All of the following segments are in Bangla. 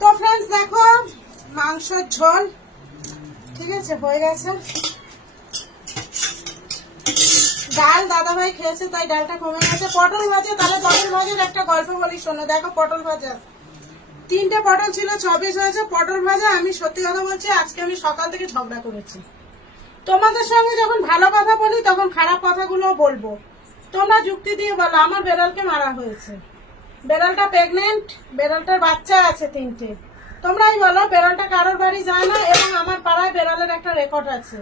তো ফ্রেন্ডস দেখো, মাংসের ঝোল, ঠিক আছে, হয়ে গেছে। ডাল দাদাভাই খেয়েছে, তাই ডালটা কমে গেছে। পটল ভাজা, তাহলে পটল ভাজার একটা গল্প বলি, শোনো, দেখো, পটল ভাজা। তিনটে পটল ছিল, ছবিশ হয়েছে। পটল ভাজা, আমি সত্যি কথা বলছি, আজকে আমি সকাল থেকে ঝগড়া করেছি। তোমাদের সঙ্গে যখন ভালো কথা বলি, তখন খারাপ কথাগুলো বলব। তোমরা যুক্তি দিয়ে বলো, আমার বেড়ালকে মারা হয়েছে। বেড়ালটা প্রেগনেন্ট বেড়ালটার বাচ্চা আছে তিনটে। তোমরাই বলো, বেড়ালটা কারোর বাড়ি যায় না এবং আমার পাড়ায় বেড়ালের একটা রেকর্ড আছে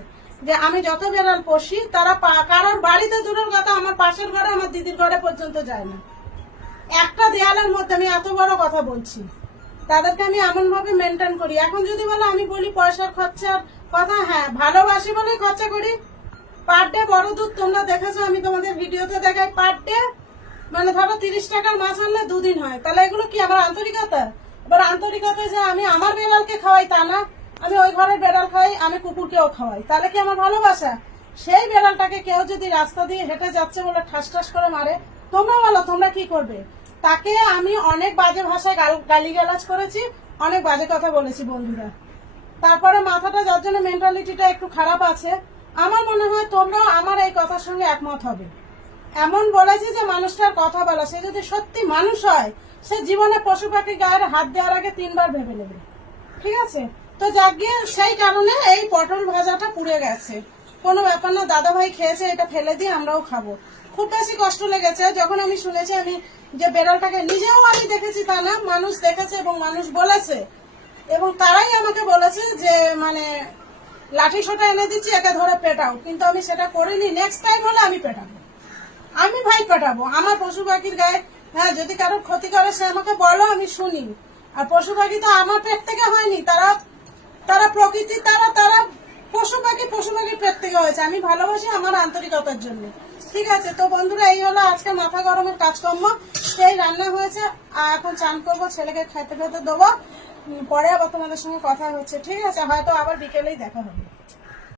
যে আমি যত বেড়াল পুষি, তারা কারোর বাড়িতে দূরের কথা আমার পাশের ঘরে, আমার দিদির ঘরে পর্যন্ত যায় না। একটা দেয়ালের মধ্যে আমি এত বড় কথা বলছি। তাদেরকে আমি এমন ভাবে মেনটেন করি। এখন যদি বলো, আমি বলি পয়সার খরচার কথা হ্যাঁ ভালোবাসি বলে খরচা করি। পার ডে বড় দুধ তোমরা দেখেছ, আমি তোমাদের ভিডিওতে দেখাই। পার ডে মানে ধরো তিরিশ টাকার মাছ আনলে দুদিন হয়। তাহলে এগুলো কি আমার আন্তরিকতা? এবার আন্তরিকতা যে আমি আমার বেড়ালকে খাওয়াই তা না। আমি ওই ঘরের বেড়াল খাওয়াই আমি কুকুরকেও খাওয়াই। তাহলে কি আমার ভালোবাসা? সেই বেড়ালটাকে কেউ যদি রাস্তা দিয়ে হেঁটে যাচ্ছে বলে ঠাস ঠাস করে মারে, তোমরা বলো, তোমরা কি করবে? তাকে আমি অনেক বাজে ভাষায় গালি গালাজ করেছি, অনেক বাজে কথা বলেছি বন্ধুরা। তারপরে মাথাটা যার জন্য মেন্টালিটিটা একটু খারাপ আছে, আমার মনে হয় তোমরাও আমার এই কথার সঙ্গে একমত হবে। এমন বলেছে যে মানুষটার কথা বলা। সে যদি সত্যি মানুষ হয়, সে জীবনে পশু পাখি গায়ের হাত দেওয়ার আগে তিনবার ভেবে নেবে। ঠিক আছে? তো গিয়ে সেই কারণে এই পটল ভাজাটা পুড়ে গেছে। কোনো ব্যাপার না দাদা ভাই খেয়েছে, এটা ফেলে দিয়ে আমরাও খাব। খুব বেশি কষ্ট লেগেছে। যখন আমি শুনেছি, আমি যে বেড়ালটাকে নিজেও আমি দেখেছি তা না, মানুষ দেখেছে এবং মানুষ বলেছে। এবং তারাই আমাকে বলেছে যে মানে লাঠি সোটা এনে দিচ্ছি, একে ধরে পেটাও। কিন্তু আমি সেটা করিনি। নেক্সট টাইম হলে আমি পেটাবো। ভাই পেটাবো আমার পশু পাখির গায়ে হ্যাঁ যদি কারোর ক্ষতি করে, সে আমাকে বলো, আমি শুনি। আর পশু পাখি তো আমার পেট থেকে হয়নি, তারা তারা প্রকৃতি, তারা তারা পশু পাখি, পশু পাখির পেট থেকে হয়েছে। আমি ভালোবাসি আমার আন্তরিকতার জন্য। ঠিক আছে, তো বন্ধুরা, এই হলো আজকে মাথা গরমের কাজকর্ম। সেই রান্না হয়েছে, আর এখন চান করব, ছেলেকে খেতে খেতে দেবো। পরে আবার তোমাদের সঙ্গে কথা হচ্ছে। ঠিক আছে, হয়তো আবার বিকেলেই দেখা হবে।